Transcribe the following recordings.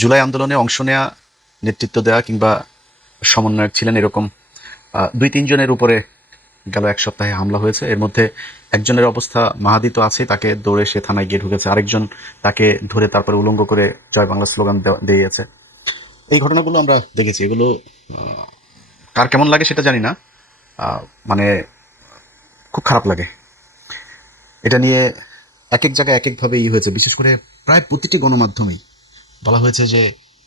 জুলাই আন্দোলনে অংশ নেওয়া, নেতৃত্ব দেওয়া কিংবা সমন্বয়ক ছিলেন এরকম ২-৩ জনের উপরে গেল এক সপ্তাহে হামলা হয়েছে। এর মধ্যে একজনের অবস্থা মাহাদি তো আছে, তাকে দৌড়ে সে থানায় গিয়ে ঢুকেছে। আরেকজন তাকে ধরে তারপরে উলঙ্গ করে জয় বাংলা স্লোগান দিয়েছে। এই ঘটনাগুলো আমরা দেখেছি। এগুলো কার কেমন লাগে সেটা জানি না, মানে খুব খারাপ লাগে। এটা নিয়ে এক এক জায়গায় এক একভাবে হয়েছে। বিশেষ করে প্রায় প্রতিটি গণমাধ্যমেই বলা হয়েছে যে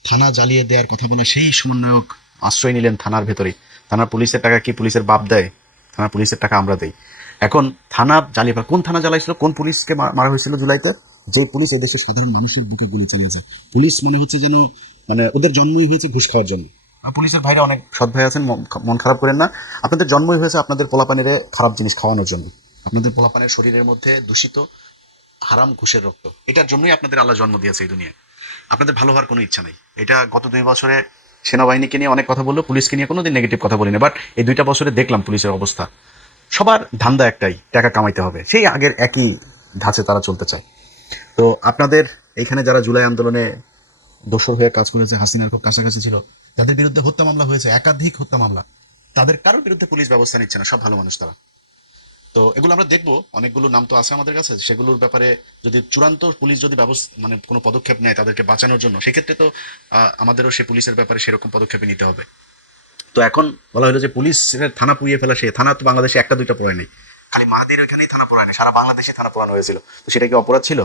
থানা জ্বালিয়ে দেওয়ার কথা বলা সেই সমন্বয়ক আশ্রয় নিলেন থানার ভেতরেই। থানার পুলিশের টাকা কি পুলিশের বাপ দেয়? থানার পুলিশের টাকা আমরা দেই। এখন থানা জ্বালিয়ে কোন থানা জ্বালাইছিল, কোন পুলিশকে মারা হয়েছিল জুলাইতে? যে পুলিশ এদেশের সাধারণ মানুষের বুকে গুলি চালিয়েছে। পুলিশ মনে হচ্ছে যেন মানে ওদের জন্মই হয়েছে ঘুষ খাওয়ার জন্য। পুলিশের ভাইরা অনেক সৎ ভাই আছেন, মন খারাপ করেন না। আপনাদের জন্মই হয়েছে আপনাদের পোলাপানের খারাপ জিনিস খাওয়ানোর জন্য। আপনাদের পোলাপানের শরীরের মধ্যে দূষিত হারাম ঘুষের রক্ত, এটার জন্যই আপনাদের আল্লাহ জন্ম দিয়েছে এই দুনিয়ায়। আপনাদের ভালো হওয়ার কোনো ইচ্ছা নাই। এটা গত 2 বছরে সেনাবাহিনীকে নিয়ে অনেক কথা বললো, পুলিশকে নিয়ে কোনোদিন নেগেটিভ কথা বলি না, বাট এই 2টা বছরে দেখলাম পুলিশের অবস্থা। সবার ধান্দা একটাই, টাকা কামাইতে হবে। সেই আগের একই ধাঁচে তারা চলতে চায়। তো আপনাদের এইখানে যারা জুলাই আন্দোলনে দোসর হয়ে কাজ করেছে, হাসিনার খুব কাছাকাছি ছিল, তাদের বিরুদ্ধে হত্যা মামলা হয়েছে, একাধিক হত্যা মামলা। তাদের কারোর বিরুদ্ধে পুলিশ ব্যবস্থা নিচ্ছে না, সব ভালো মানুষ তারা। তো এগুলো আমরা দেখবো, অনেকগুলো নাম তো আছে আমাদের কাছে। সেগুলোর ব্যাপারে যদি চূড়ান্ত পুলিশ যদি ব্যবস্থা মানে কোনো পদক্ষেপ নেয় তাদেরকে বাঁচানোর জন্য, সেক্ষেত্রে তো আমাদেরও সে পুলিশের ব্যাপারে সেরকম পদক্ষেপ নিতে হবে। তো এখন বলা হলো যে পুলিশের থানা পুড়িয়ে ফেলা, সে থানা তো বাংলাদেশে একটা দুইটা পড়ে নেই, খালি মাহাদির ওইখানেই থানা পোড়ায়নি, সারা বাংলাদেশে থানা পোড়ানো হয়েছিল। তো সেটা কি অপরাধ ছিল?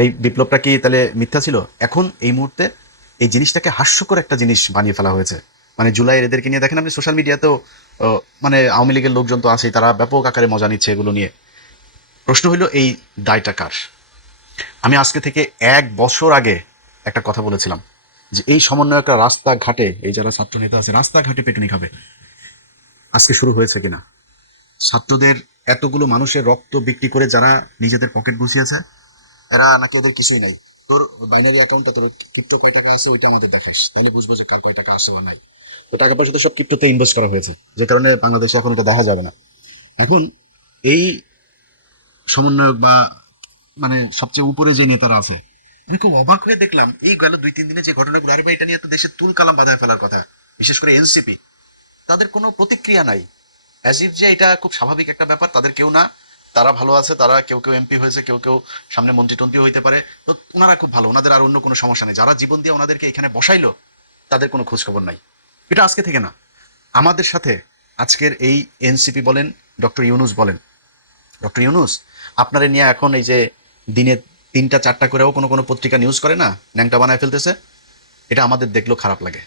এই বিপ্লবটা কি তাহলে মিথ্যা ছিল? এখন এই মুহূর্তে এই জিনিসটাকে হাস্যকর একটা জিনিস বানিয়ে ফেলা হয়েছে। মানে জুলাইয়ের এদেরকে নিয়ে দেখেন আপনি সোশ্যাল মিডিয়াতেও, মানে আওয়ামী লীগের লোকজন তো আছেই, তারা ব্যাপক আকারে মজা নিচ্ছে এগুলো নিয়ে। প্রশ্ন হইল এই দায়টা কার? আমি আজকে থেকে 1 বছর আগে একটা কথা বলেছিলাম যে এই সমন্বয়করা রাস্তাঘাটে, এই যারা ছাত্র নেতা আছে রাস্তাঘাটে পিকনিক হবে। আজকে শুরু হয়েছে কিনা? ছাত্রদের এতগুলো মানুষের রক্ত বিক্রি করে যারা নিজেদের পকেট গুছিয়েছে, এরা নাকি এদের কিছুই নাই। তোর বাইনারি অ্যাকাউন্টটা, তোর ক্রিপ্টো কয় টাকা আছে ওইটা আমাদের দেখাইস, তাহলে বুঝবো যে কার কয় টাকা আসছে বা নাই। তো টাকা পয়সা তো সব ক্রিপ্টোতে ইনভেস্ট করা হয়েছে, যে কারণে বাংলাদেশে এখন এটা দেখা যাবে না। এখন এই সমন্বয়ক বা মানে সবচেয়ে উপরে যে নেতারা আছে, আমি খুব অবাক হয়ে দেখলাম এই গেল 2-3 দিনে যে ঘটনাগুলো, আরে ভাই এটা নিয়ে তো দেশের তুল কালাম বাঁধায় ফেলার কথা। বিশেষ করে এনসিপি, তাদের কোনো প্রতিক্রিয়া নাই। অ্যাজ ইফ যে এটা খুব স্বাভাবিক একটা ব্যাপার, তাদের কেউ না, তারা ভালো আছে, তারা কেউ কেউ এমপি হয়েছে, কেউ কেউ সামনে মন্ত্রী টন্ত্রী হইতে পারে। তো ওনারা খুব ভালো, ওনাদের আর অন্য কোনো সমস্যা নেই। যারা জীবন দিয়ে ওনাদেরকে এখানে বসাইলো, তাদের কোনো খোঁজ খবর নাই। এটা আজকে থেকে না, আমাদের সাথে আজকের এই এনসিপি বলেন, ডক্টর ইউনুস বলেন, ডক্টর ইউনুস আপনারে নিয়ে এখন এই যে দিনে 3টা 4টা করেও কোনো কোনো পত্রিকা নিউজ করে না, ন্যাংটা বানায় ফেলতেছে। এটা আমাদের দেখলেও খারাপ লাগে।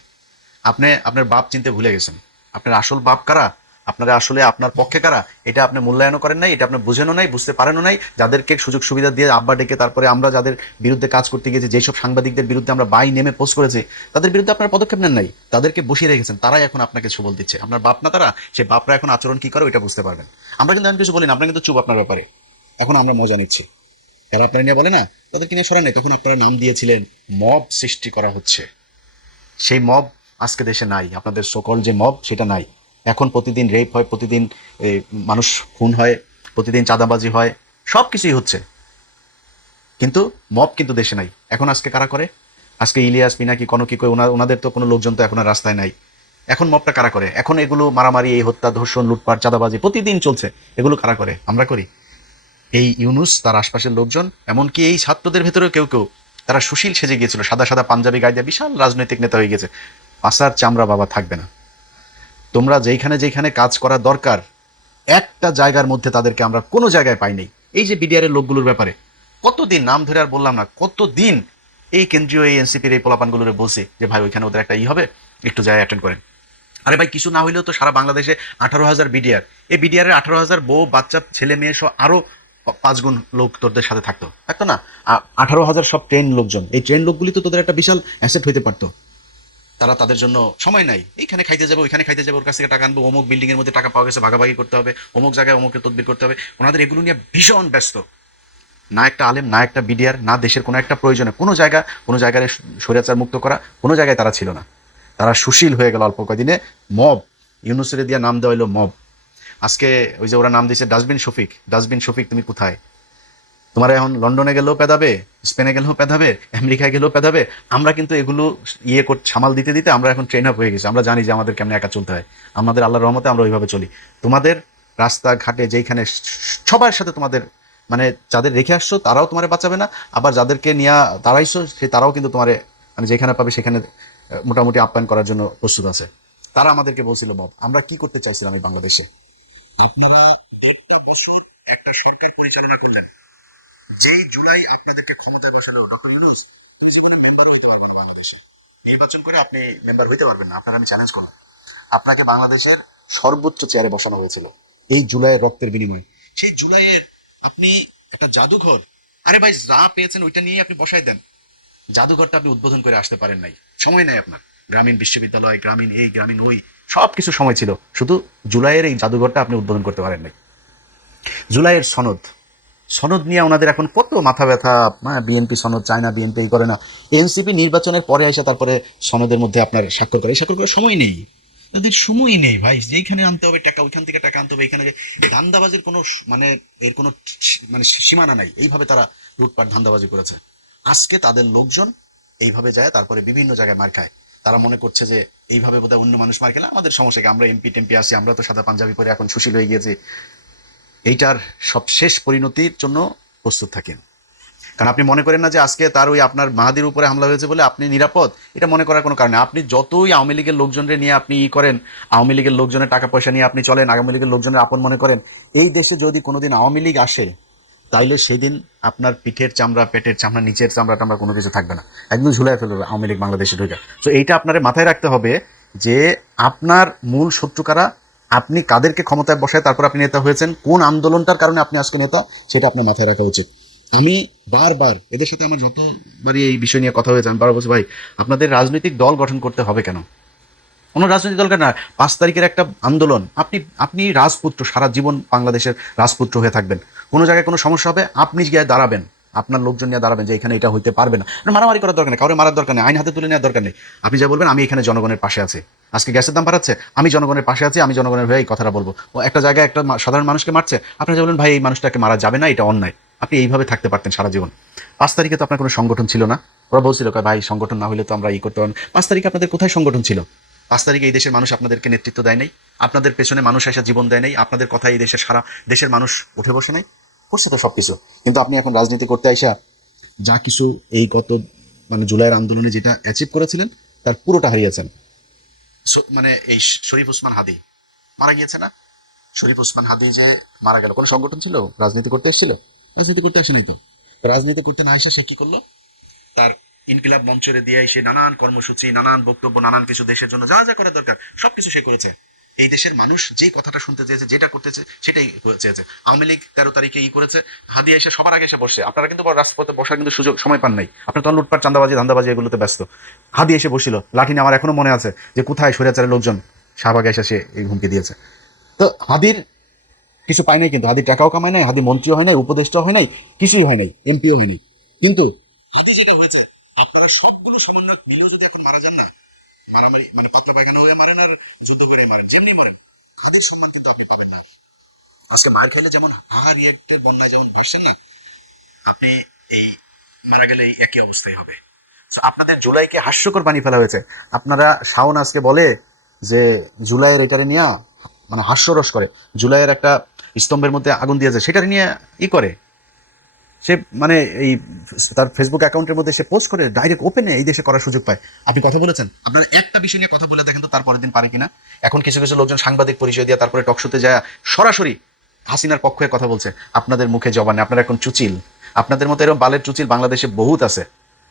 আপনি আপনার বাপ চিনতে ভুলে গেছেন। আপনার আসল বাপ কারা, আপনারা আসলে আপনার পক্ষে কারা, এটা আপনি মূল্যায়নও করেন নাই, এটা আপনি বুঝেনও নাই, বুঝতে পারেনও নাই। যাদেরকে সুযোগ সুবিধা দিয়ে আব্বা ডেকে তারপরে আমরা যাদের বিরুদ্ধে কাজ করতে গেছি, যেসব সাংবাদিকদের বিরুদ্ধে আমরা বাই নেমে পোস্ট করেছি, তাদের বিরুদ্ধে আপনার পদক্ষেপ নেন নাই, তাদেরকে বসিয়ে রেখেছেন। তারাই এখন আপনাকে সবল দিচ্ছে। আপনার বাপ না তারা, সে বাপরা এখন আচরণ কি করে ওইটা বুঝতে পারবেন। আমরা কিন্তু এখন কিছু বলি না, আপনারা কিন্তু চুপ আপনার ব্যাপারে। এখন আমরা মজা নিচ্ছি। তারা আপনারা নিয়ে বলে না, তাদেরকে নিয়ে সরান নাই। তখন আপনারা নাম দিয়েছিলেন মব সৃষ্টি করা হচ্ছে। সেই মব আজকে দেশে নাই। আপনাদের সকল যে মব সেটা নাই। এখন প্রতিদিন রেপ হয়, প্রতিদিন মানুষ খুন হয়, প্রতিদিন চাঁদাবাজি হয়, সব কিছুই হচ্ছে, কিন্তু মব কিন্তু দেশে নাই। এখন আজকে কারা করে? আজকে ইলিয়াস পিনাকি কনকি কই ওনাদের তো কোনো লোকজন তো এখন আর রাস্তায় নাই। এখন মবটা কারা করে? এখন এগুলো মারামারি, এই হত্যা, ধর্ষণ, লুটপাট, চাঁদাবাজি প্রতিদিন চলছে, এগুলো কারা করে? আমরা করি। এই ইউনুস, তার আশপাশের লোকজন, এমনকি এই ছাত্রদের ভেতরেও কেউ কেউ, তারা সুশীল সেজে গিয়েছিল, সাদা সাদা পাঞ্জাবি গায়ে দিয়ে বিশাল রাজনৈতিক নেতা হয়ে গেছে। পাশার চামড়া বাবা থাকবে না। তোমরা যেখানে যেখানে কাজ করা দরকার, একটা জায়গার মধ্যে তাদেরকে আমরা কোনো জায়গায় পাইনি। এই যে বিডিআর এর লোকগুলোর ব্যাপারে কতদিন নাম ধরে আর বললাম না, কতদিন এই কেন্দ্রীয় এই এনসিপির এই পোলাপানগুলোরে বলছি যে ভাই ওইখানে ওদের একটা হবে, একটু যায় অ্যাটেন্ড করেন। আরে ভাই কিছু না হইলেও তো সারা বাংলাদেশে 18,000 বিডিআর, এই বিডিআর এর 18,000 বউ বাচ্চা ছেলে মেয়ে সহ আরো 5 গুণ লোক তোদের সাথে থাকতো থাকতো না? 18,000 সব ট্রেন লোকজন, এই ট্রেন লোকগুলি তো তোদের একটা বিশাল অ্যাসেট হইতে পারতো। তারা, তাদের জন্য সময় নাই। এইখানে খাইতে যাবে, ওইখানে খাইতে যাবে, ওর কাছ থেকে টাকা আনবো, অমুক বিল্ডিং এর মধ্যে টাকা পাওয়া গেছে ভাগাভাগি করতে হবে, অমুক জায়গায় অমুকের তদবির করতে হবে। ওনাদের এগুলো নিয়ে ভীষণ ব্যস্ত। না একটা আলেম, না একটা বিডিআর, না দেশের কোনো একটা প্রয়োজনে কোনো জায়গায় স্বৈরাচার মুক্ত করা কোনো জায়গায় তারা ছিল না। তারা সুশীল হয়ে গেল অল্প কয়দিনে। মব, ইউনুসের দিয়া নাম দেওয়া হইলো মব। আজকে ওই যে ওরা নাম দিয়েছে ডাস্টবিন শফিক, ডাস্টবিন শফিক তুমি কোথায়? তোমার এখন লন্ডনে গেলেও পেদাবে, স্পেনে গেলেও পেদাবে, আমেরিকায় গেলেও পেদাবে। আমরা কিন্তু এগুলো সামাল দিতে দিতে আমরা এখন ট্রেন আপ হয়ে গেছি। আমরা জানি যে আমাদের কেমনে একা চলতে হয়। আমাদের আল্লাহর রহমতে আমরা ওইভাবে চলি। তোমাদের রাস্তাঘাটে যেইখানে সবার সাথে তোমাদের মানে যাদের রেখে আসছো তারাও তোমার বাঁচাবে না, আবার যাদেরকে নিয়ে দাঁড়াইছো তারাও কিন্তু তোমার মানে যেখানে পাবে সেখানে মোটামুটি আপ্যায়ন করার জন্য প্রস্তুত আছে। তারা আমাদেরকে বলছিল, বব আমরা কি করতে চাইছিলাম এই বাংলাদেশে, আপনারা 1.5 বছর একটা সরকার পরিচালনা করলেন। যেই জুলাই আপনাদেরকে ক্ষমতায় বসালো ডক্টর ইউনূস, তুমি জীবনে মেম্বার হইতে পারবেন না বাংলাদেশে। নির্বাচন করে আপনি মেম্বার হইতে পারবেন না। আপনার আমি চ্যালেঞ্জ করলাম, আপনাকে বাংলাদেশের সর্বোচ্চ চেয়ারে বসানো হয়েছিল এই জুলাইয়ের রক্তের বিনিময়ে। সেই জুলাইয়ের আপনি একটা জাদুঘর, আরে ভাই যা পেয়েছেন ওইটা নিয়ে আপনি বসাই দেন। জাদুঘরটা আপনি উদ্বোধন করে আসতে পারেন নাই, সময় নাই আপনার। গ্রামীণ বিশ্ববিদ্যালয়, গ্রামীণ এই গ্রামীণ ওই সব কিছু সময় ছিল, শুধু জুলাইয়ের এই জাদুঘরটা আপনি উদ্বোধন করতে পারেন নাই। জুলাইয়ের সনদ, সনদ নিয়ে ওনাদের এখন কত মাথা ব্যথা। বিএনপি সনদ চায় না, বিএনপি এই করে না। এনসিপি নির্বাচনের পরে এসে তারপরে সনদের মধ্যে আপনার স্বাক্ষর করে, এই স্বাক্ষর করার সময় নেই। তাদের সময় নেই ভাই, যেখানে আনতে হবে টাকা ওইখান থেকে টাকা আনতে হবে। এখানে ধান্দাবাজির কোনো মানে এর কোনো মানে সীমানা নাই। এইভাবে তারা লুটপাট ধান্দাবাজি করেছে। আজকে তাদের লোকজন এইভাবে যায় তারপরে বিভিন্ন জায়গায় মার খায়। তারা মনে করছে যে এইভাবে বোধহয় অন্য মানুষ মার খেলে আমাদের সমস্যা কি, আমরা এমপি টেমপি আসি, আমরা তো সাদা পাঞ্জাবি পরে এখন সুশীল হয়ে গিয়েছি। এইটার সব শেষ পরিণতির জন্য প্রস্তুত থাকেন। কারণ আপনি মনে করেন না যে আজকে তার ওই আপনার মাহাদির উপরে হামলা হয়েছে বলে আপনি নিরাপদ, এটা মনে করার কোনো কারণে। আপনি যতই আওয়ামী লীগের লোকজনের নিয়ে আপনি করেন, আওয়ামী লীগের লোকজনের টাকা পয়সা নিয়ে আপনি চলেন, আওয়ামী লীগের লোকজনের আপন মনে করেন, এই দেশে যদি কোনোদিন আওয়ামী লীগ আসে তাইলে সেদিন আপনার পিঠের চামড়া, পেটের চামড়া, নিচের চামড়া টামড়া কোনো কিছু থাকবে না, একদম ঝুলাই ফেলবে আওয়ামী লীগ বাংলাদেশে ঢুকে। তো এইটা আপনার মাথায় রাখতে হবে যে আপনার মূল শত্রু কারা, আপনি কাদেরকে ক্ষমতায় বসায় তারপর আপনি নেতা হয়েছেন, কোন আন্দোলনটার কারণে আপনি আজকে নেতা, সেটা আপনার মাথায় রাখা উচিত। আমি বারবার এদের সাথে আমার যতবারই এই বিষয় নিয়ে কথা হয়েছে আমি বারবার বলছি, ভাই আপনাদের রাজনৈতিক দল গঠন করতে হবে কেন? কোনো রাজনৈতিক দলকে না, 5 তারিখের একটা আন্দোলন, আপনি আপনি রাজপুত্র, সারা জীবন বাংলাদেশের রাজপুত্র হয়ে থাকবেন। কোনো জায়গায় কোনো সমস্যা হবে আপনি গিয়ে দাঁড়াবেন, আপনার লোকজন নিয়ে দাঁড়াবেন যে এখানে এটা হইতে পারবে না। মারামারি করার দরকার নেই, কাউরে মারার দরকার নেই, আইন হাতে তুলে নেওয়ার দরকার নেই। আপনি যা বলবেন আমি এখানে জনগণের পাশে আছি, আজকে গ্যাসের দাম বাড়াচ্ছে আমি জনগণের পাশে আছি, আমি জনগণের হয়ে এই কথাটা বলবো। ও একটা জায়গায় একটা সাধারণ মানুষকে মারছে, আপনি যা বলবেন ভাই এই মানুষটাকে মারা যাবে না, এটা অন্যায়। আপনি এইভাবে থাকতে পারতেন সারা জীবন। 5 তারিখে তো আপনার কোনো সংগঠন ছিল না। ওরা বলছিল ভাই সংগঠন না হলে তো আমরা করতে পারবো। 5 তারিখে আপনাদের কোথায় সংগঠন ছিল? 5 তারিখে এই দেশের মানুষ আপনাদেরকে নেতৃত্ব দেয় নাই, আপনাদের পেছনে মানুষ এসে জীবন দেয় নাই, আপনাদের কথা এই দেশের সারা দেশের মানুষ উঠে বসে নাই, করছে তো সবকিছু। কিন্তু আপনি এখন রাজনীতি করতে আইসা যা কিছু এই গত মানে জুলাইয়ের আন্দোলনে যেটা অ্যাচিভ করেছিলেন তার পুরোটা হারিয়েছেন। মানে এই শরীফ ওসমান হাদি মারা গিয়েছে না? শরীফ ওসমান হাদি যে মারা গেল, কোনো সংগঠন ছিল? রাজনীতি করতে এসেছিল? রাজনীতি করতে আসে নাই তো। রাজনীতি করতে না এসে সে কি করলো? তার ইনকিলাব মঞ্চরে দিয়ে সে নানান কর্মসূচি, নানান বক্তব্য, নানান কিছু দেশের জন্য যা যা করা দরকার সবকিছু সে করেছে। এই দেশের মানুষ যে কথাটা শুনতে চেয়েছে, যেটা করতেছে সেটাই চেয়েছে। আওয়ামী লীগ 13 তারিখে করেছে, হাদি এসে সবার আগে এসে বসে। আপনারা কিন্তু রাজপথে বসার কিন্তু সুযোগ সময় পান নাই, আপনার তখন লুটপাট চান্দাবাজি ধান্দাবাজি এগুলোতে ব্যস্ত। হাদি এসে বসছিল লাঠি নিয়ে, আমার এখনো মনে আছে যে কোথায় স্বৈরাচারের লোকজন শাহবাগে এসে সে এই হুমকি দিয়েছে। তো হাদির কিছু পায় নাই, কিন্তু হাদি টাকাও কামায় নাই, হাদি মন্ত্রীও হয় নাই, উপদেষ্টাও হয় নাই, কিছুই হয় নাই, এমপিও হয়নি। কিন্তু হাদি যেটা হয়েছে, আপনারা সবগুলো সমন্বয় মিলেও যদি এখন মারা যান না, মারামারি মানে পাত্রা পায়খানা হয়ে মারেন আর যুদ্ধ করে মারেন, যেমনি মারেন, হাদির সম্মান কিন্তু আপনি পাবেন না। আজকে মার খেলে যেমন রিয়েক্টের বন্যায় যেমন ভাসছেন না, আপনি এই মারা গেলে এই একই অবস্থায় হবে। আপনাদের জুলাইকে হাস্যকর বানিয়ে ফেলা হয়েছে। আপনারা শাওন আজকে বলে যে জুলাইয়ের এটারে নিয়ে মানে হাস্যরস করে, জুলাইয়ের একটা স্তম্ভের মধ্যে আগুন দিয়েছে সেটারে নিয়ে করে সে মানে এই তার ফেসবুক অ্যাকাউন্টের মধ্যে সে পোস্ট করে ডাইরেক্ট ওপেনে এই দেশে করার সুযোগ পায়। আপনি কথা বলেছেন, আপনার একটা বিষয় নিয়ে কথা বলে দেখেন তো তারপরের দিন পারে কিনা। এখন কিছু কিছু লোকজন সাংবাদিক পরিচয় দিয়ে তারপরে টকশোতে যায় সরাসরি হাসিনার পক্ষে কথা বলছে। আপনাদের মুখে জবানে আপনারা এখন চুচিল, আপনাদের মতো এরকম বালের চুচিল বাংলাদেশে বহুত আছে।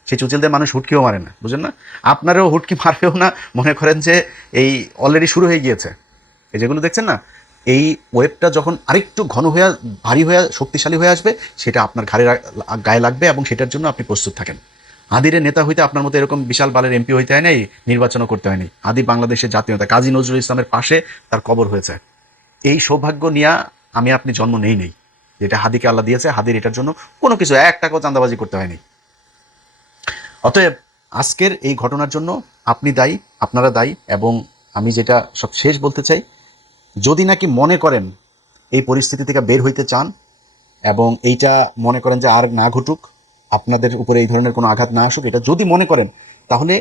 সেই চুচিলদের মানুষ হুটকিও মারে না, বুঝেন না? আপনারাও হুটকি মারবেও না, মনে করেন যে এই অলরেডি শুরু হয়ে গিয়েছে। এই যেগুলো দেখছেন না, এই ওয়েবটা যখন আরেকটু ঘন হয়ে ভারী হয়ে শক্তিশালী হয়ে আসবে সেটা আপনার গায়ে লাগবে এবং সেটার জন্য আপনি প্রস্তুত থাকেন। আদিরে নেতা হইতে আপনার মতো এরকম বিশাল বালের এমপি হইতে হয় নাই, নির্বাচনও করতে হয়নি। আদি বাংলাদেশের জাতীয় নেতা, কাজী নজরুল ইসলামের পাশে তার কবর হয়েছে। এই সৌভাগ্য নিয়ে আমি আপনি জন্ম নেই, যেটা হাদিকে আল্লাহ দিয়েছে। হাদির এটার জন্য কোনো কিছু 1 টাকাও চাঁদাবাজি করতে হয়নি। অতএব আজকের এই ঘটনার জন্য আপনি দায়ী, আপনারা দায়ী। এবং আমি যেটা সব শেষ বলতে চাই, যদি নাকি মনে করেন এই পরিস্থিতি থেকে বের হইতে চান এবং এইটা মনে করেন যে আর না ঘটুক, আপনাদের উপরে এই ধরনের কোনো আঘাত না আসুক, এটা যদি মনে করেন তাহলে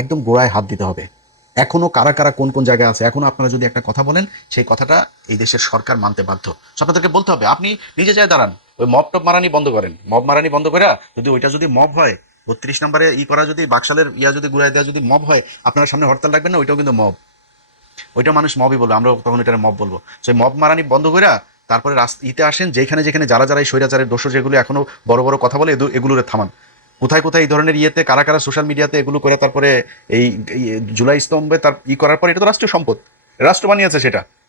একদম গোড়ায় হাত দিতে হবে। এখনো কারা কারা কোন কোন জায়গায় আছে, এখনো আপনারা যদি একটা কথা বলেন সেই কথাটা এই দেশের সরকার মানতে বাধ্য। So আপনাদেরকে বলতে হবে, আপনি নিজে যায় দাঁড়ান, ওই মব টপ মারানি বন্ধ করেন। মব মারানি বন্ধ করে যদি ওইটা যদি মব হয়, 32 নম্বরে করা যদি বাকশালের যদি ঘুরাই দেওয়া যদি মব হয়, আপনারা সামনে হরতাল রাখবেন না? ওইটাও কিন্তু মব, ওইটা মানুষ মবই বলবো, আমরা তখন এটা মব বলবো। সেই মব মারানি বন্ধ করে তারপরে ইতে আসেন, যেখানে যেখানে যারা যারা এই স্বৈরাচারের দোষ যেগুলো এখনো বড় বড় কথা বলে এগুলোর থামান। কোথায় কোথায় এই ধরনের ইয়েতে কারা কারা সোশ্যাল মিডিয়াতে এগুলো করে তারপরে এই জুলাই স্তম্ভে তার করার পর, এটা তো রাষ্ট্রীয় সম্পদ, রাষ্ট্র বানিয়েছে,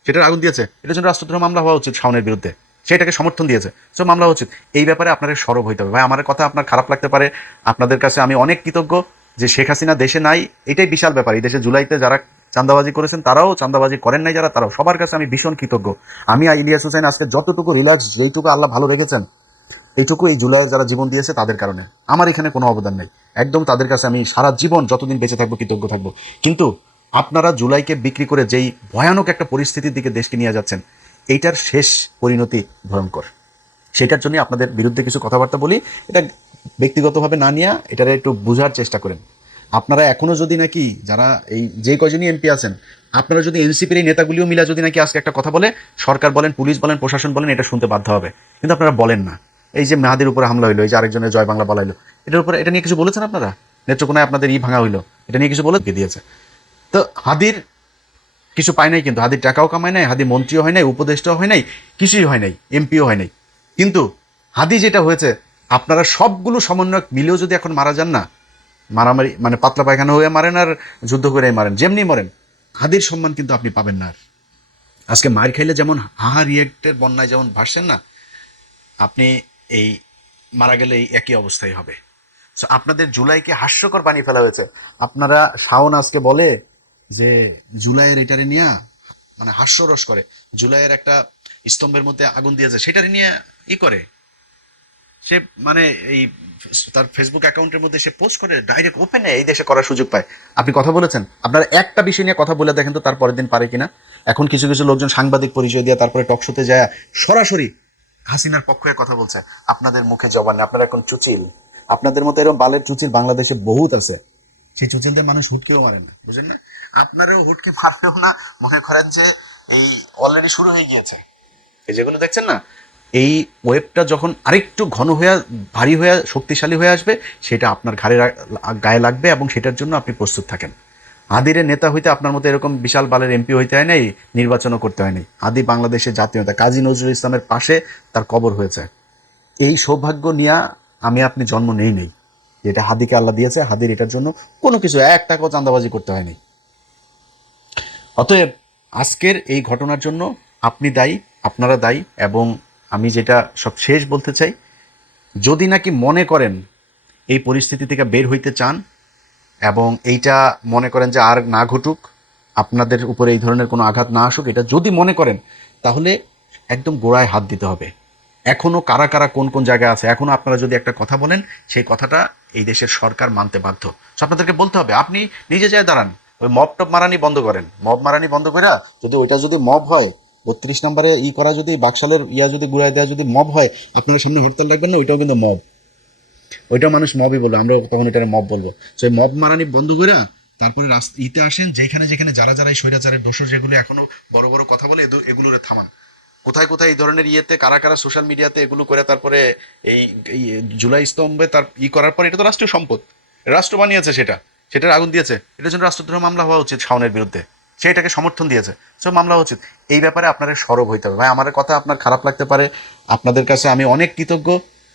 সেটার আগুন দিয়েছে, এটার জন্য রাষ্ট্রদ্রোহ মামলা হওয়া উচিত শাওনের বিরুদ্ধে, সেটাকে সমর্থন দিয়েছে, সো মামলা হওয়া উচিত। এই ব্যাপারে আপনাদের সরব হইতে হবে। ভাই আমার কথা আপনার খারাপ লাগতে পারে, আপনাদের কাছে আমি অনেক কৃতজ্ঞ যে শেখ হাসিনা দেশে নাই, এটাই বিশাল ব্যাপার। এই দেশে জুলাইতে যারা চাঁদাবাজি করেছেন তারাও, চাঁদাবাজি করেন নাই যারা তারাও, সবার কাছে আমি ভীষণ কৃতজ্ঞ। আমি ইলিয়াস হোসেন আজকে যতটুকু রিল্যাক্স, যেইটুকু আল্লাহ ভালো রেখেছেন, এইটুকু এই জুলাইয়ের যারা জীবন দিয়েছে তাদের কারণে। আমার এখানে কোনো অবদান নেই, একদম তাদের কাছে আমি সারা জীবন যতদিন বেঁচে থাকবো কৃতজ্ঞ থাকবো। কিন্তু আপনারা জুলাইকে বিক্রি করে যেই ভয়ানক একটা পরিস্থিতির দিকে দেশকে নিয়ে যাচ্ছেন, এইটার শেষ পরিণতি ভয়ঙ্কর। সেটার জন্য আপনাদের বিরুদ্ধে কিছু কথাবার্তা বলি, এটা ব্যক্তিগতভাবে না নিয়ে এটারে একটু বোঝার চেষ্টা করেন। আপনারা এখনো যদি নাকি যারা এই যে কয়জনই এমপি আছেন, আপনারা যদি এনসিপির এই নেতাগুলিও মিলা যদি নাকি আজকে একটা কথা বলে, সরকার বলেন, পুলিশ বলেন, প্রশাসন বলেন, এটা শুনতে বাধ্য হবে, কিন্তু আপনারা বলেন না। এই যে মেহাদির উপরে হামলা হইলো, এই যে আরেকজনের জয় বাংলা বলাইলো, এটার উপরে এটা নিয়ে কিছু বলেছেন আপনারা? নেত্রকোনায় আপনাদের ভাঙা হইলো, এটা নিয়ে কিছু বলে দিয়েছে। তো হাদির কিছু পায় নাই, কিন্তু হাদির টাকাও কামায় নাই, হাদি মন্ত্রীও হয় নাই, উপদেষ্টাও হয় নাই, কিছুই হয় নাই, এমপিও হয় নাই। কিন্তু হাদি যেটা হয়েছে, আপনারা সবগুলো সমন্বয়ক মিলেও যদি এখন মারা যান না, মারামারি মানে পাতলা পায়খানা হয়ে মারেন আর যুদ্ধ করে মারেন, যেমনি মরেন, হাদির সম্মান কিন্তু আপনি পাবেন না আর। আজকে মার খাইলে যেমন হাহা রিয়েক্টের বন্যায় যেমন ভাসছেন না, আপনি এই মারা গেলে এই একই অবস্থাই হবে। সো আপনাদের জুলাইকে হাস্যকর বানিয়ে ফেলা হয়েছে। আপনারা শাওন আজকে বলে যে জুলাইয়ের এটারে নিয়ে মানে হাস্যরস করে, জুলাইয়ের একটা স্তম্ভের মধ্যে আগুন দিয়েছে সেটারে নিয়ে করে সে মানে এই তার ফেসবুক অ্যাকাউন্টের মধ্যে সে পোস্ট করে ডাইরেক্ট ওপেনে এই দেশে করার সুযোগ পায়। আপনি কথা বলেছেন, আপনারা একটা বিষয় নিয়ে কথা বলে দেখেন তো তার পরের দিন পারে কিনা। এখন কিছু কিছু লোকজন সাংবাদিক পরিচয় দিয়ে তারপরে টক শোতে যায় সরাসরি হাসিনার পক্ষে কথা বলছে। আপনাদের মুখে জবান নেই, আপনারা এখন চুচিল। আপনাদের মতো এরকম বালের চুচিল বাংলাদেশে বহুত আছে, সেই চুচিলদের মানুষ হুটকেও মারেন না, বুঝেন না? আপনারাও হুটকে মারলেও না, মনে করেন যে এই অলরেডি শুরু হয়ে গিয়েছে। এই যেগুলো দেখছেন না, এই ওয়েবটা যখন আরেকটু ঘন হয়ে ভারী হয়ে শক্তিশালী হয়ে আসবে, সেটা আপনার গায়ে লাগবে এবং সেটার জন্য আপনি প্রস্তুত থাকেন। আদিরে নেতা হইতে আপনার মতো এরকম বিশাল বালের এমপি হইতে হয় নাই, নির্বাচনও করতে হয় নাই। আদি বাংলাদেশের জাতীয় নেতা কাজী নজরুল ইসলামের পাশে তার কবর হয়েছে। এই সৌভাগ্য নিয়ে আমি আপনি জন্ম নেই, যেটা হাদিকে আল্লাহ দিয়েছে। হাদির এটার জন্য কোনো কিছু এক টাকাও চাঁদাবাজি করতে হয়নি। অতএব আজকের এই ঘটনার জন্য আপনি দায়ী, আপনারা দায়ী। এবং আমি যেটা সব শেষ বলতে চাই, যদি নাকি মনে করেন এই পরিস্থিতি থেকে বের হইতে চান এবং এইটা মনে করেন যে আর না ঘটুক, আপনাদের উপরে এই ধরনের কোনো আঘাত না আসুক, এটা যদি মনে করেন তাহলে একদম গোড়ায় হাত দিতে হবে। এখনো কারা কারা কোন কোন জায়গায় আছে, এখনো আপনারা যদি একটা কথা বলেন সেই কথাটা এই দেশের সরকার মানতে বাধ্য। So আপনাদেরকে বলতে হবে, আপনি নিজে যায় দাঁড়ান, ওই মব টপ মারানি বন্ধ করেন। মব মারানি বন্ধ করে যদি ওইটা যদি মব হয়, 32 নম্বরে করা যদি বাকশালের যদি ঘুরাই দেওয়া যদি মব হয়, আপনারা সামনে হরতাল রাখবেন না? ওইটাও কিন্তু মব, ওইটাও মানুষ মবই বলবো, আমরা তখন এটারে মব বলবো। সেই মব মারানি বন্ধ করে তারপরে ইতে আসেন, যেখানে যেখানে যারা যারা এই স্বৈরাচারের দোষ যেগুলো এখনো বড় বড় কথা বলে এগুলোরে থামান। কোথায় কোথায় এই ধরনের ইয়েতে কারা কারা সোশ্যাল মিডিয়াতে এগুলো করে তারপরে এই এই জুলাই স্তম্ভে তার করার পর, এটা তো রাষ্ট্রীয় সম্পদ, রাষ্ট্র বানিয়েছে, সেটার আগুন দিয়েছে, এটার জন্য রাষ্ট্রদ্রোহ মামলা হওয়া উচিত শাওনের বিরুদ্ধে, সেটাকে সমর্থন দিয়েছে, সব মামলা হওয়া উচিত। এই ব্যাপারে আপনাদের সরব হইতে হবে। ভাই আমার কথা আপনার খারাপ লাগতে পারে, আপনাদের কাছে আমি অনেক কৃতজ্ঞ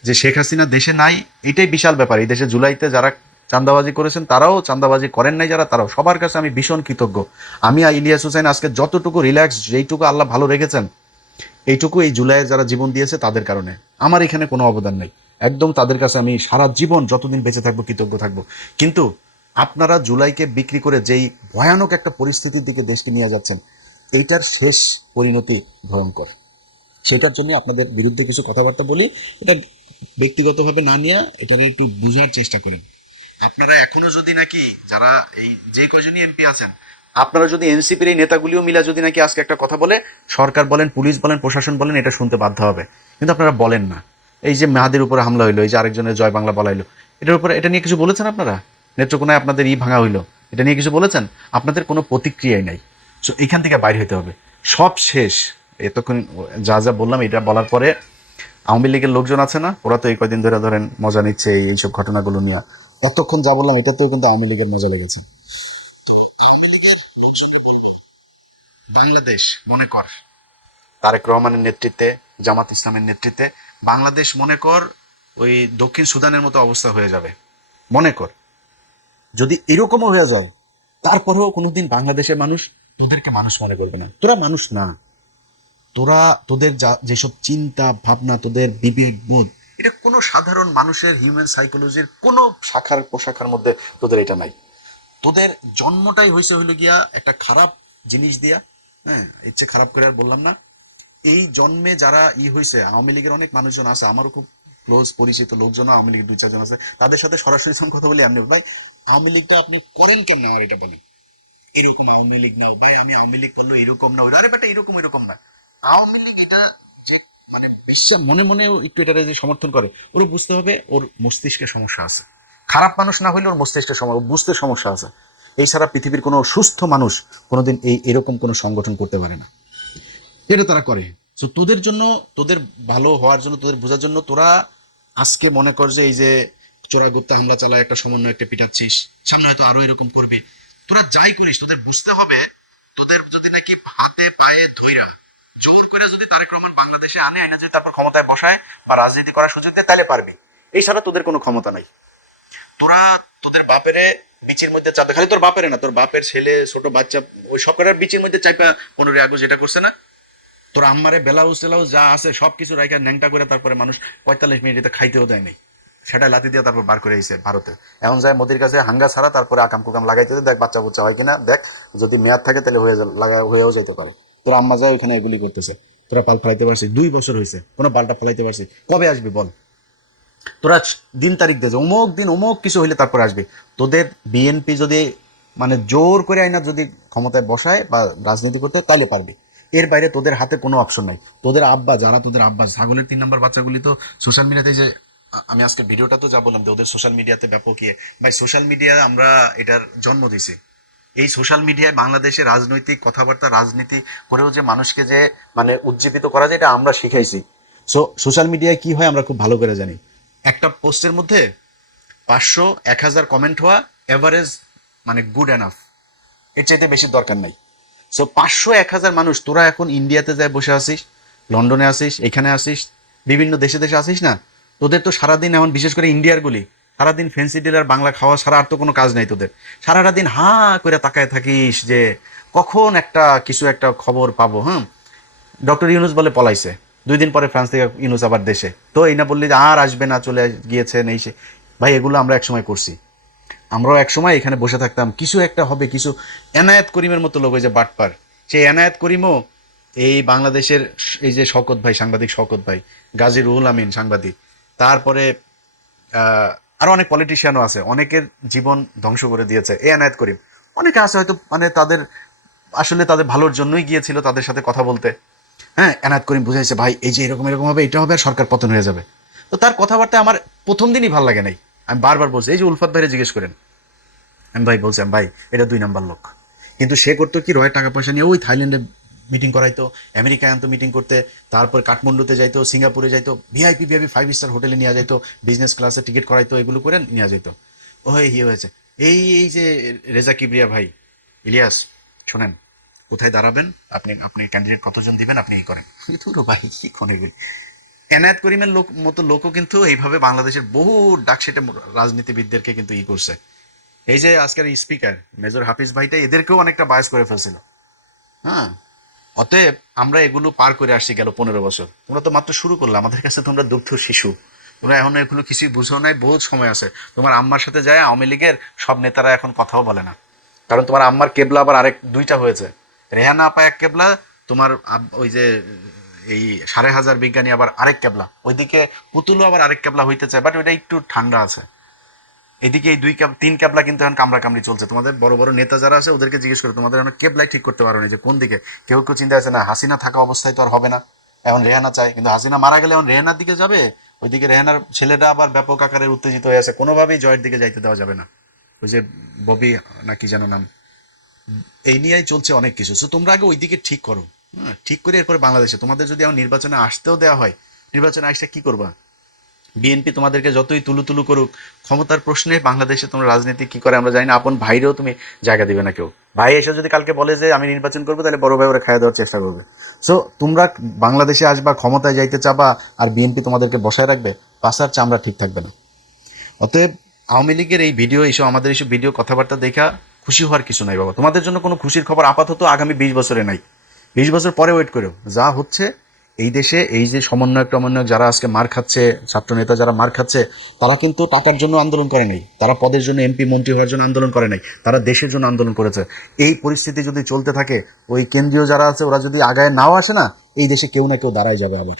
যে শেখ হাসিনা দেশে নাই, এটাই বিশাল ব্যাপার। এই দেশে জুলাইতে যারা চাঁদাবাজি করেছেন তারাও, চাঁদাবাজি করেন নাই যারা তারাও, সবার কাছে আমি ভীষণ কৃতজ্ঞ। আমি ইলিয়াস হোসেন আজকে যতটুকু রিল্যাক্স, যেইটুকু আল্লাহ ভালো রেখেছেন, এইটুকু এই জুলাইয়ের যারা জীবন দিয়েছে তাদের কারণে। আমার এখানে কোনো অবদান নেই, একদম তাদের কাছে আমি সারা জীবন যতদিন বেঁচে থাকবো কৃতজ্ঞ থাকবো। কিন্তু আপনারা জুলাইকে বিক্রি করে যেই ভয়ানক একটা পরিস্থিতির দিকে দেশকে নিয়ে যাচ্ছেন, এইটার শেষ পরিণতি ভয়ঙ্কর। সেটার জন্য আপনাদের বিরুদ্ধে কিছু কথাবার্তা বলি, এটা ব্যক্তিগতভাবে না নিয়ে এটাকে একটু বোঝার চেষ্টা করেন। আপনারা এখনো যদি নাকি যারা এই যে কয়জনই এমপি আছেন, আপনারা যদি এনসিপির এই নেতাগুলিও মিলে যদি নাকি আজকে একটা কথা বলে, সরকার বলেন, পুলিশ বলেন, প্রশাসন বলেন, এটা শুনতে বাধ্য হবে। কিন্তু আপনারা বলেন না। এই যে মেহাদির উপরে হামলা হইলো, এই যে আরেকজনের জয় বাংলা বলাইলো, এটার উপরে, এটা নিয়ে কিছু বলেছেন আপনারা? নেত্রকোনায় আপনাদের ভাঙা হইলো, এটা নিয়ে কিছু বলেছেন? আপনাদের কোনো প্রতিক্রিয়াই নাই। সো এখান থেকে বাইরে হতে হবে। সব শেষ। এতক্ষণ যা যা বললাম, এটা বলার পরে আওয়ামী লীগের লোকজন আছে না, ওরা তো এই কয়দিন ধরে ধরেন মজা নিচ্ছে এইসব ঘটনাগুলো নিয়ে। এতক্ষণ যা বললাম এটাতেও কিন্তু আওয়ামী লীগের মজা লেগেছে। বাংলাদেশ মনে কর তারেক রহমানের নেতৃত্বে, জামাত ইসলামের নেতৃত্বে বাংলাদেশ মনে কর ওই দক্ষিণ সুদানের মতো অবস্থা হয়ে যাবে। মনে কর যদি এরকমও হয়ে যায়, তারপরেও কোনোদিন বাংলাদেশের মানুষ তোদেরকে মানুষ মনে করবে না। তোরা মানুষ না। তোরা, তোদের যা যেসব চিন্তা ভাবনা, তোদের বিবেক বোধ, এটা কোনো সাধারণ মানুষের হিউম্যান সাইকোলজির কোনো শাখার পোশাখার মধ্যে তোদের এটা নাই। তোদের জন্মটাই হয়েছে হইলো গিয়া একটা খারাপ জিনিস দিয়া। হ্যাঁ, ইচ্ছে খারাপ করে আর বললাম না। এই জন্মে যারা হয়েছে, আওয়ামী লীগের অনেক মানুষজন আছে, আমারও খুব ক্লোজ পরিচিত লোকজন আওয়ামী লীগের 2-4 জন আছে, তাদের সাথে সরাসরি যখন কথা বলি, আমি ভাই আওয়ামী লীগটা আপনি করেন কেন? আর এটা বলেন এরকম আওয়ামী লীগ না ভাই, আমি আওয়ামী লীগ করলো এরকম না, আরে বেটা এরকম এরকম না। আওয়ামী লীগ এটা যে মানে বিশ্বাস মনে মনে একটু এটারে যে সমর্থন করে, ওর বুঝতে হবে ওর মস্তিষ্কের সমস্যা আছে। খারাপ মানুষ না হইলে ওর মস্তিষ্কের বুঝতে সমস্যা আছে। এই সারা পৃথিবীর কোনো সুস্থ মানুষ কোনোদিন এরকম কোনো সংগঠন করতে পারে না। এটা তারা করে। তো তোদের জন্য, তোদের ভালো হওয়ার জন্য, তোদের বোঝার জন্য, তোরা আজকে মনে কর যে এই যে চোরাগোপ্তা হামলা চালায় একটা সমন্বয় একটা পিটাচ্ছিস, সামনে হয়তো আরো এরকম করবে। তোরা যাই করিস, তোদের বুঝতে হবে তোদের যদি নাকি হাতে পায়ে ধইরা জোর করে যদি তারেক রহমান বাংলাদেশে আনে, আইনা যদি তারপর ক্ষমতায় বসায় বা রাজনীতি করার সুযোগ দেয়, তাহলে পারবি। এই ছাড়া তোদের কোনো ক্ষমতা নাই। তোরা তোদের বাপেরে বিচির মধ্যে চাপে, খালি তোর বাপেরে না, তোর বাপের ছেলে, ছোট বাচ্চা, ওই সব কটার বিচির মধ্যে চাপা 15 আগস্ট যেটা করছে না, তোর আম্মারে বেলাউজ টেলাউজ যা আছে সবকিছু রাইখা ন্যাংটা করে তারপরে মানুষ 45 মিনিট এতে খাইতেও দেয় নাই, সেটা লাতি দিয়ে তারপর বার করে আইছে ভারতে। এখন যায় মোদির কাছে হাঙ্গা ছাড়া, তারপরে আকাম কুকাম লাগাইতে দেখ বাচ্চা বুচ্চা হয় কিনা দেখ, যদি মেয়াদ থাকে তাহলে হয়েও যেতে পারে। তোর আম্মা যায় ওখানে এগুলি করতেছে, তোরা পাল ফেলাইতে পারছিস 2 বছর হয়েছে, কোনো পালটা ফেলাইতে পারছিস? কবে আসবি বল? তোরা দিন তারিখ দে যে অমুক দিন অমুক কিছু হইলে তারপরে আসবি। তোদের বিএনপি যদি মানে জোর করে আইনা যদি ক্ষমতায় বসায় বা রাজনীতি করতে, তাহলে পারবি। এর বাইরে তোদের হাতে কোনো অপশন নাই। তোদের আব্বা, যারা তোদের আব্বা, ছাগলের 3 নম্বর বাচ্চাগুলি তো সোশ্যাল মিডিয়াতে যে আমি আজকে ভিডিওটা তো যা বললাম যে ওদের সোশ্যাল মিডিয়াতে ব্যাপক ভাই সোশ্যাল মিডিয়া আমরা এটার জন্ম দিছি। এই সোশ্যাল মিডিয়ায় বাংলাদেশে রাজনৈতিক কথাবার্তা, রাজনীতি করেও যে মানুষকে যে মানে উজ্জীবিত করা যায়, এটা আমরা শিখাইছি। সো সোশ্যাল মিডিয়ায় কি হয় আমরা খুব ভালো করে জানি। একটা পোস্টের মধ্যে 500-1000 কমেন্ট হওয়া এভারেজ, মানে গুড এনাফ। এর চাইতে বেশি দরকার নাই। সো 500-1000 মানুষ, তোরা এখন ইন্ডিয়াতে যায় বসে আসিস, লন্ডনে আসিস, এখানে আসিস, বিভিন্ন দেশে দেশে আসিস না, তোদের তো সারাদিন, এমন বিশেষ করে ইন্ডিয়ার গুলি, সারাদিন ফেন্সি ডিলার বাংলা খাওয়া ছাড়া আর তো কোনো কাজ নাই তোদের। সারাটা দিন হাঁ করে তাকায় থাকিস যে কখন একটা কিছু একটা খবর পাবো। হ্যাঁ, ডক্টর ইউনুস বলে পলাইছে, 2 দিন পরে ফ্রান্স থেকে ইউনুস আবার দেশে, তো এই না বললি যে আর আসবে না, চলে গিয়েছেন এই সে। ভাই এগুলো আমরা একসময় করছি। আমরাও একসময় এখানে বসে থাকতাম, কিছু একটা হবে, কিছু এনায়েত করিমের মতো লোক, ওই যে বাটপার, সেই এনায়েত করিমও এই বাংলাদেশের এই যে শওকত ভাই, সাংবাদিক শওকত ভাই, গাজী রুহুল আমিন সাংবাদিক, তারপরে আরো অনেক পলিটিশিয়ানও আছে, অনেকের জীবন ধ্বংস করে দিয়েছে এই এনায়েত করিম। অনেকে আছে হয়তো মানে তাদের আসলে তাদের ভালোর জন্যই গিয়েছিল তাদের সাথে কথা বলতে। হ্যাঁ, এনায়েত করিম বুঝাইছে ভাই এই যে এরকম এরকম হবে, এটা হবে, আর সরকার পতন হয়ে যাবে। তো তার কথাবার্তা আমার প্রথম দিনই ভালো লাগে নাই। আমি বারবার বলছি, এই যে উলফাত ভাইরে জিজ্ঞেস করেন, আমি ভাই বলছি, ভাই এটা 2 নাম্বার লোক। কিন্তু সে করতো কি, রয়ের টাকা পয়সা নিয়ে ওই থাইল্যান্ডে মিটিং করাইতো, আমেরিকায় আনতো মিটিং করতে, তারপর কাঠমান্ডুতে যাইতো, সিঙ্গাপুরে যাইতো, ভিআইপি ভিআইপি 5 স্টার হোটেলে নিয়ে যাইতো, বিজনেস ক্লাসে টিকিট করাইতো, এগুলো করে নিয়ে যেত। ওই হয়েছে এই এই যে রেজা কিবরিয়া ভাই, ইলিয়াস, শোনেন, কোথায় দাঁড়াবেন আপনি, আপনি ক্যান্ডিডেট কতজন দিবেন আপনি এই করেন। তো ভাই কি কোনে এনায়েত করিমের লোক মতো লোকও কিন্তু এইভাবে বাংলাদেশের বহু ডাকসেটে রাজনীতিবিদদেরকে কিন্তু করছে। এই যে আজকের স্পিকার মেজর হাফিজ ভাইটা এদেরকেও অনেকটা বায়াস করে ফেলছিল। হ্যাঁ, অতএব আমরা এগুলো পার করে আসছি গেল 15 বছর। তোমরা তো মাত্র শুরু করলে, আমাদের কাছে তোমরা দুগ্ধ শিশু। তোমরা এখন এগুলো কিছুই বুঝো নাই, বহুত সময় আছে। তোমার আম্মার সাথে যায় আওয়ামী লীগের সব নেতারা এখন কথাও বলে না, কারণ তোমার আম্মার কেবলা আবার আরেক 2টা হয়েছে। রেহানা আপা এক কেবলা, তোমার ওই যে এই 5,500 বিজ্ঞানী আবার আরেক কেবলা, ওইদিকে পুতুলও আবার আরেক কেবলা হইতে চায়, বাট ওইটা একটু ঠান্ডা আছে। এদিকে এই তিন ক্যাবলা কিন্তু এখন কামড়াকামড়ি চলছে। তোমাদের বড় বড় নেতা যারা আছে ওদেরকে জিজ্ঞেস করো, তোমাদের এখন কেবলাই ঠিক করতে পারো না যে কোন দিকে। কেউ কেউ চিন্তা আছে না হাসিনা থাকা অবস্থায় তো আর হবে না, এখন রেহানা চায়, কিন্তু হাসিনা মারা গেলে এখন রেহানার দিকে যাবে। ওইদিকে রেহানার ছেলেটা আবার ব্যাপক আকারে উত্তেজিত হয়ে আছে, কোনোভাবেই জয়ের দিকে যাইতে দেওয়া যাবে না। ওই যে ববি না কি যেন নাম, এই নিয়েই চলছে অনেক কিছু। সো তোমরা আগে ওইদিকে ঠিক করো, হ্যাঁ ঠিক করে এরপরে বাংলাদেশে তোমাদের যদি এখন নির্বাচনে আসতেও দেওয়া হয়, নির্বাচনে আসতে কি করবা? বিএনপি তোমাদেরকে যতই তুলু তুলু করুক, ক্ষমতার প্রশ্নে বাংলাদেশে তোমরা রাজনীতি কি করে আমরা জানি না, আপন ভাইরেও তুমি জায়গা দিবে না কেউ। ভাই এসে যদি কালকে বলে যে আমি নির্বাচন করবো, তাহলে বড় ভাই ওরা খাইয়ে দেওয়ার চেষ্টা করবে। সো তোমরা বাংলাদেশে আসবা, ক্ষমতায় যাইতে চাবা, আর বিএনপি তোমাদেরকে বসায় রাখবে, পাশার চামড়া ঠিক থাকবে না। অতএব আওয়ামী লীগের এই ভিডিও, এইসব আমাদের এইসব ভিডিও কথাবার্তা দেখা খুশি হওয়ার কিছু নাই বাবা। তোমাদের জন্য কোনো খুশির খবর আপাতত আগামী 20 বছরে নাই। 20 বছর পরে ওয়েট করো। যা হচ্ছে এই দেশে, এই যে সমন্বয়ক টমন্বয়ক যারা আজকে মার খাচ্ছে, ছাত্র নেতা যারা মার খাচ্ছে, তারা কিন্তু টাকার জন্য আন্দোলন করে নাই, তারা পদের জন্য এমপি মন্ত্রী হওয়ার জন্য আন্দোলন করে নাই, তারা দেশের জন্য আন্দোলন করেছে। এই পরিস্থিতি যদি চলতে থাকে, ওই কেন্দ্রীয় যারা আছে ওরা যদি আগায় নাও আসে না, এই দেশে কেউ না কেউ দাঁড়ায় যাবে আবার।